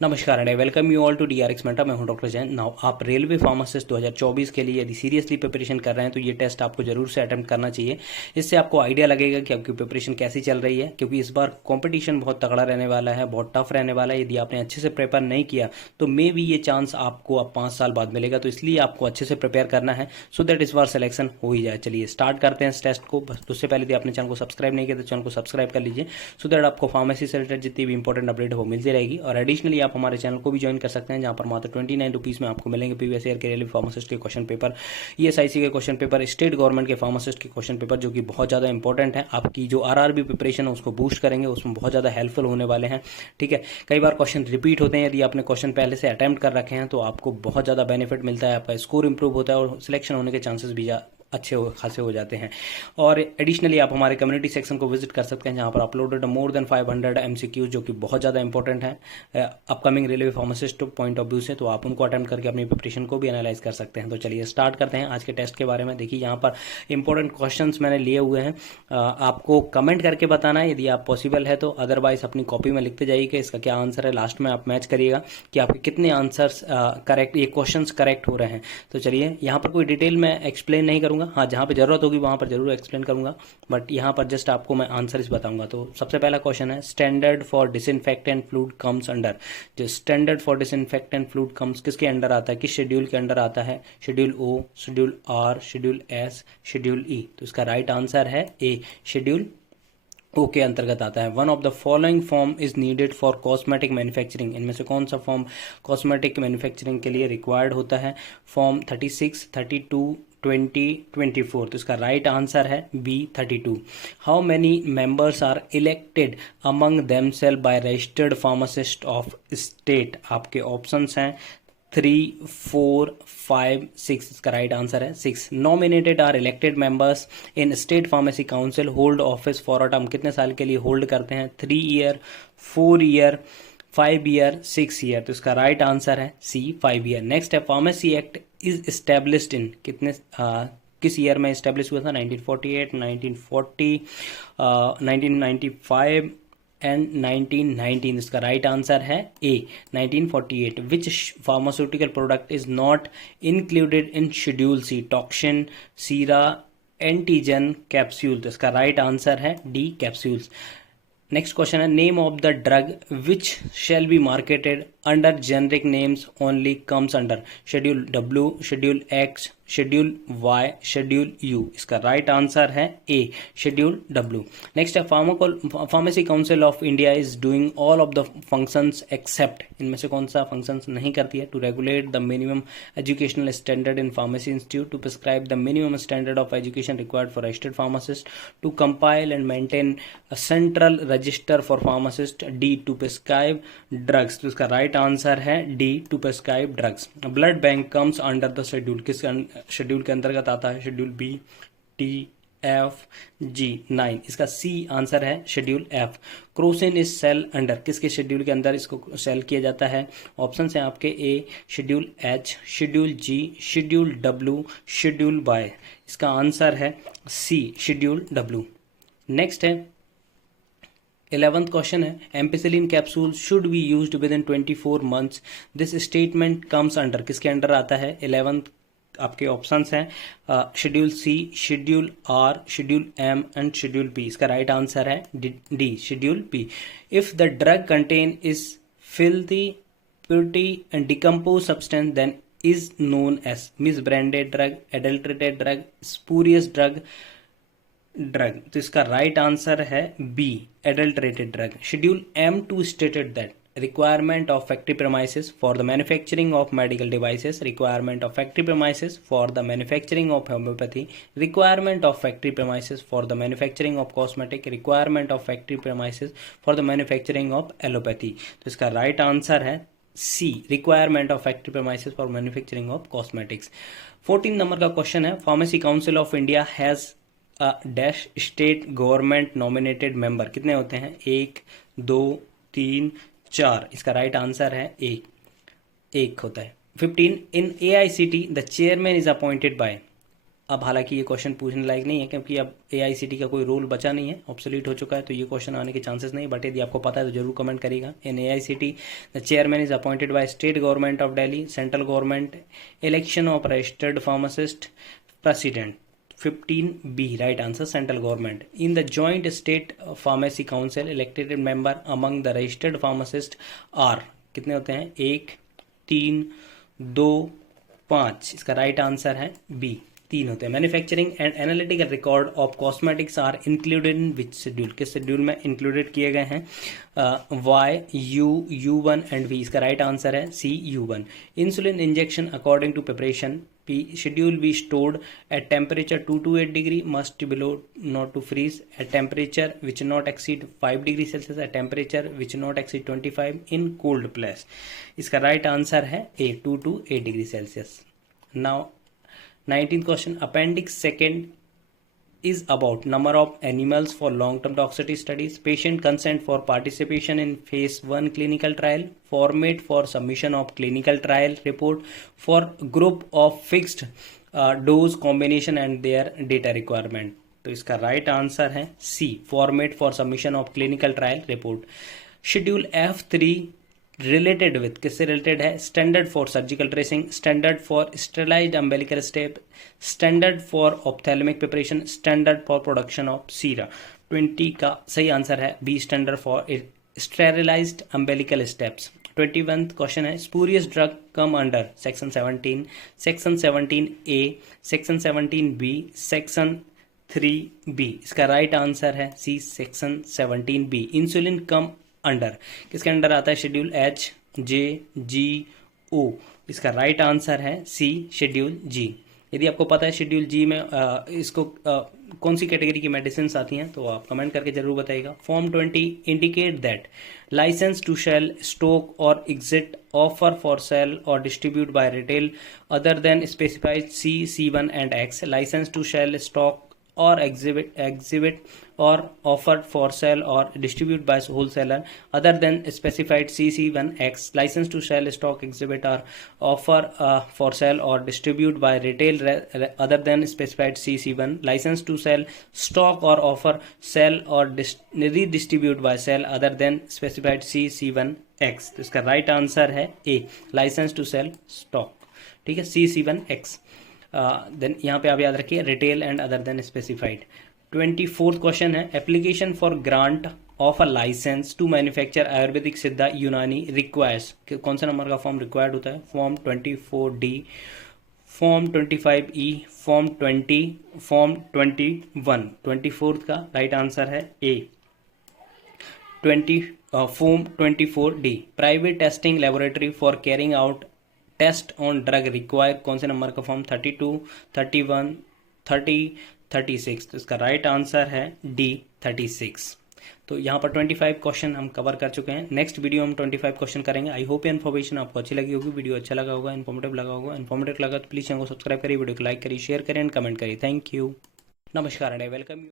नमस्कार and I welcome you all to DRX mentor. मैं हूं डॉक्टर जैन। नाउ आप रेलवे फार्मासिस्ट 2024 के लिए यदि सीरियसली प्रिपरेशन कर रहे हैं तो ये टेस्ट आपको जरूर से अटेम्प्ट करना चाहिए। इससे आपको आइडिया लगेगा कि आपकी प्रिपरेशन कैसी चल रही है, क्योंकि इस बार कंपटीशन बहुत तगड़ा रहने वाला है, बहुत टफ रहने वाला है। यदि आपने अच्छे से प्रिपेयर नहीं किया तो मे भी ये चांस आपको अब 5 साल बाद मिलेगा, तो इसलिए आपको अच्छे से प्रिपेयर करना है सो दैट इस बार सिलेक्शन हो ही जाए। चलिए स्टार्ट करते हैं इस टेस्ट को। बस उससे पहले यदि आपने चैनल को सब्सक्राइब नहीं किया तो चैनल को सब्सक्राइब कर लीजिए सो दैट आपको फार्मेसी से रिलेटेड जितनी भी इंपॉर्टेंट अपडेट है वो मिलती रहेगी। और एडिशनली आप हमारे चैनल को भी ज्वाइन कर सकते हैं, जहां पर मात्र 29 रुपीज़ में आपको मिलेंगे प्रीवियस ईयर के रेलवे फार्मासिस्ट के क्वेश्चन पेपर, ईएसआईसी के क्वेश्चन पेपर, स्टेट गवर्नमेंट के फार्मासिस्ट के क्वेश्चन पेपर, जो कि बहुत ज़्यादा इंपॉर्टेंट है। आपकी जो आरआरबी प्रिपरेशन है उसको बूस्ट करेंगे, उसमें बहुत ज़्यादा हेल्पफुल होने वाले हैं। ठीक है, कई बार क्वेश्चन रिपीट होते हैं। यदि आपने क्वेश्चन पहले से अटेम्प्ट कर रखे हैं तो आपको बहुत ज़्यादा बेनिफिट मिलता है, आपका स्कोर इंप्रूव होता है और सिलेक्शन होने के चांसेस भी अच्छे खासे हो जाते हैं। और एडिशनली आप हमारे कम्युनिटी सेक्शन को विजिट कर सकते हैं, जहां पर अपलोडेड मोर देन 500 एमसीक्यूज, जो कि बहुत ज़्यादा इंपॉर्टेंट है upcoming railway pharmacist point of view से। तो आप उनको अटेम्प्ट करके अपनी प्रिपरेशन को भी एनालाइज कर सकते हैं। तो चलिए स्टार्ट करते हैं आज के टेस्ट के बारे में। देखिए यहाँ पर इंपॉर्टेंट क्वेश्चन मैंने लिए हुए हैं, आपको कमेंट करके बताना है यदि आप पॉसिबल है तो, अदरवाइज अपनी कॉपी में लिखते जाइए कि इसका क्या आंसर है। लास्ट में आप मैच करिएगा कि आपके कितने आंसर्स करेक्ट, ये क्वेश्चन करेक्ट हो रहे हैं। तो चलिए, यहाँ पर कोई डिटेल में एक्सप्लेन नहीं करूंगा, हाँ जहाँ पे जरूरत होगी वहाँ पर जरूर एक्सप्लेन करूंगा, बट यहाँ पर जस्ट आपको मैं आंसर्स बताऊंगा। तो सबसे पहला क्वेश्चन है, standard for disinfectant fluid comes under. जो standard for disinfectant fluid comes किसके अंडर आता है, किस शेड्यूल के अंडर आता है? Schedule O, schedule R, schedule S, schedule E. तो इसका राइट आंसर है ए, शेड्यूल ओ के अंतर्गत आता है। One of the following form is needed for cosmetic manufacturing. इनमें से कौन सा फॉर्म कॉस्मेटिक मैन्युफैक्चरिंग के लिए रिक्वायर्ड होता है? फॉर्म 36, 32, 20, 24। तो इसका राइट आंसर है B, 32। How many members are elected among themselves by registered pharmacist of state? आपके ऑप्शंस हैं 3, 4, 5, 6। इसका राइट आंसर है 6। Nominated are elected members in state pharmacy council hold office for a term. कितने साल के लिए hold करते हैं? 3 ईयर, 4 ईयर, 5 ईयर, 6 ईयर। तो इसका राइट आंसर है सी, 5 ईयर। नेक्स्ट है, pharmacy act is established in किस ईयर में एस्टेब्लिश हुआ था? 1948, 1940, 1995 एंड 1919। इसका राइट आंसर है A, 1948। Which pharmaceutical product is not included in schedule C? Toxin, sera, antigen, capsule. तो इसका राइट आंसर है डी, कैप्सूल्स। नेक्स्ट क्वेश्चन है, name of the drug which shall be marketed under generic names only comes under? Schedule W, schedule X, schedule Y, schedule U. इसका right answer है A, schedule W. Next है, pharmacy council of India is doing all of the functions accept. इनमें से कौन सा functions नहीं करती है? To regulate the minimum educational standard in pharmacy institute, to prescribe the minimum standard of education required for registered pharmacist, to compile and maintain a central register for pharmacist, D to prescribe drugs. तो इसका right answer है D, to prescribe drugs. Blood bank comes under the schedule, किस schedule के अंतर्गत आता है? Schedule B, T, F, G, 9। इसका सी answer है schedule F. Crocin is sale under, किसके शेड्यूल के अंदर इसको सेल किया जाता है? ऑप्शन है आपके A, schedule H, schedule G, schedule W, schedule Y. इसका आंसर है सी, शेड्यूल डब्ल्यू। नेक्स्ट है, 11th क्वेश्चन है, ampicillin capsule should be used within 24 months. This statement comes under, किसके अंडर आता है? 11th आपके ऑप्शंस हैं schedule C, schedule R, schedule M and schedule P. इसका right answer है D, schedule P. If the drug content is filthy, purity and decompose substance then is known as misbranded drug, adulterated drug, spurious drug. तो इसका right answer है B, adulterated drug. Schedule M to stated that requirement of factory premises for the manufacturing of medical devices, requirement of factory premises for the manufacturing of homeopathy, requirement of factory premises for the manufacturing of cosmetic, requirement of factory premises for the manufacturing of allopathy। तो इसका right answer है C, requirement of factory premises for manufacturing of cosmetics. 14 number का question है, pharmacy council of India has a dash state government nominated member. कितने होते हैं? 1, 2, 3, 4। इसका right answer है एक होता है। 15, इन AICT the chairman is appointed bye. अब हालांकि ये क्वेश्चन पूछने लायक नहीं है क्योंकि अब AICTE का कोई रोल बचा नहीं है, ऑब्सोलीट हो चुका है, तो ये क्वेश्चन आने के चांसेस नहीं, बट यदि आपको पता है तो जरूर कमेंट करिएगा। In AICTE the chairman is appointed by state government of Delhi, central government, election of registered pharmacist, president. 15B right answer central government. In the joint state pharmacy council elected member among the registered pharmacist are, कितने होते हैं? 1, 3, 2, 5। इसका right answer है B, 3 होते हैं। Manufacturing and analytical record of cosmetics are included in which schedule, किस schedule में included किए गए हैं? Y, U, U1 and V। इसका राइट आंसर है C, U1। Insulin injection according to preparation P schedule be stored at temperature 2 to 8 degree, must below not to freeze, at temperature which not exceed 5 degree Celsius, at temperature which not exceed 25 in cold place। इसका right answer है A, 2 to 8 degree Celsius। Now 19th question, appendix 2 is about number of animals for long-term toxicity studies, patient consent for participation in phase 1 clinical trial, format for submission of clinical trial report for group of fixed dose combination and their data requirement। तो इसका right answer है C, format for submission of clinical trial report। Schedule F3 related with, किससे related है? Standard for surgical dressing, standard for sterilised umbilical step, standard for ophthalmic preparation, standard for production of sera. 20 का सही answer है B, standard for sterilised umbilical steps. 21th question है, spurious drug come under section 17, section 17A, section 17B, section 3B। इसका right answer है सी, section 17B। Insulin come under, किसके under आता है? Schedule H, J, G, O। इसका right answer है C, schedule G। यदि आपको पता है शेड्यूल G में इसको कौन सी कैटेगरी की मेडिसिन आती हैं तो आप कमेंट करके जरूर बताइएगा। Form 20 indicate that licence to cell, stock और एग्जिट, ऑफर फॉर सेल और distribute by retail other than specified C, C1 and X, licence to cell, stock or exhibit or offered for sale or distribute by wholesaler other than specified CC1X, license to sell, stock, exhibit or offer for sale or distribute by retail other than specified CC1, license to sell, stock or offer, sell or redistribute by sale other than specified CC1X। तो इसका right answer है A, licence to cell, stock. ठीक है, CC1X। Then यहाँ पे आप याद रखिए retail and other than specified. 24th question है, application for grant of a licence to manufacture Ayurvedic Siddha Unani requires, कौन सा नंबर का फॉर्म रिक्वायर्ड होता है? Form 24D, form 25E, form 20, form 21। 24th का राइट आंसर है A, form 24D। Private testing laboratory for carrying out test on drug require, कौन से number का फॉर्म? 32, 31, 30, 36। तो इसका राइट आंसर है D, 36। तो यहाँ पर 25 क्वेश्चन हम कवर कर चुके हैं। नेक्स्ट वीडियो हम 25 क्वेश्चन करेंगे। आई होप ये इन्फॉर्मेशन आपको अच्छी लगी होगी, वीडियो अच्छा लगा होगा, इन्फॉर्मेटिव लगा होगा। इन्फॉर्मेटिव लगा तो प्लीज़ चैनल को सब्सक्राइब करिए, वीडियो को लाइक करिए, शेयर करें एंड कमेंट करिए। थैंक यू, नमस्कार एंड आई वेलकम यू।